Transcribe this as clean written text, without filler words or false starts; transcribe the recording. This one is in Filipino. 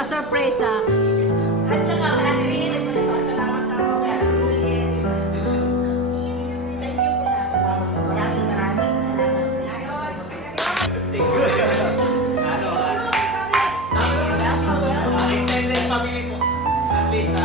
kasurpresa. At saka, Adeline, salamat ako kay Adeline. Thank you po na. Salamat. Maraming salamat. Extended family po. At least,